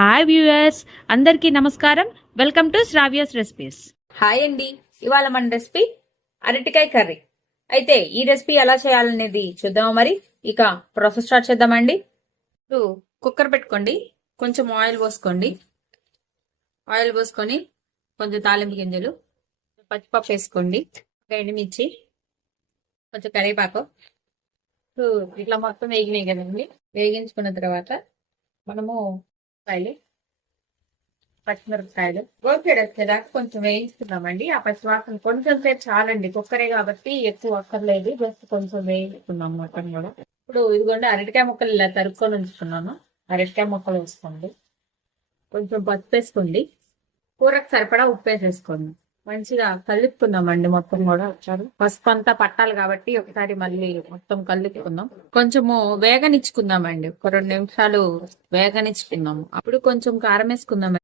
Hi viewers, అందరికీ నమస్కారం. Welcome to Sravya's recipes. Hi అండి. ఇవాళ మన రెసిపీ అరటికాయ కర్రీ. అయితే ఈ రెసిపీ ఎలా చేయాలనేది చూద్దామా మరి. ఇక ప్రాసెస్ స్టార్ట్ చేద్దామండి. ఇప్పుడు కుక్కర్ పెట్టుకోండి, కొంచెం ఆయిల్ పోసుకోండి. ఆయిల్ పోసుకొని కొంచెం తాలింపు గింజలు, పచ్చిపప్పు వేసుకోండి, ఎండుమిర్చి, కొంచెం కరివేపాకు. ఇప్పుడు ఇట్లా మొత్తం వేగినాయి కదండి. వేగించుకున్న తర్వాత మనము పచ్చిమిరపకాయలు గోల్సైడ్ వచ్చేదాకా కొంచెం వేయించుకున్నామండి. ఆ పచ్చివాసన కొంచెం సేపు చాలండి, కుక్కరే కాబట్టి ఎక్కువ అక్కర్లేదు, జస్ట్ కొంచెం వేయించుకున్నాం మొత్తం కూడా. ఇప్పుడు ఇదిగోండి అరటికాయ ముక్కలు ఇలా తరుక్కొని ఉంచుకున్నాను. అరటికాయ ముక్కలు వేసుకోండి, కొంచెం పసుపు వేసుకోండి, కూరకు సరిపడా ఉప్పు వేసేసుకోండి. మంచిగా కలుపుకుందామండి మొత్తం కూడా. వచ్చారు పసుపు అంతా పట్టాలి కాబట్టి ఒకసారి మళ్ళీ మొత్తం కలుపుకుందాం. కొంచెము వేగనిచ్చుకుందామండి, ఒక 2 నిమిషాలు వేగనిచ్చుకుందాము. అప్పుడు కొంచెం కారం వేసుకుందాం.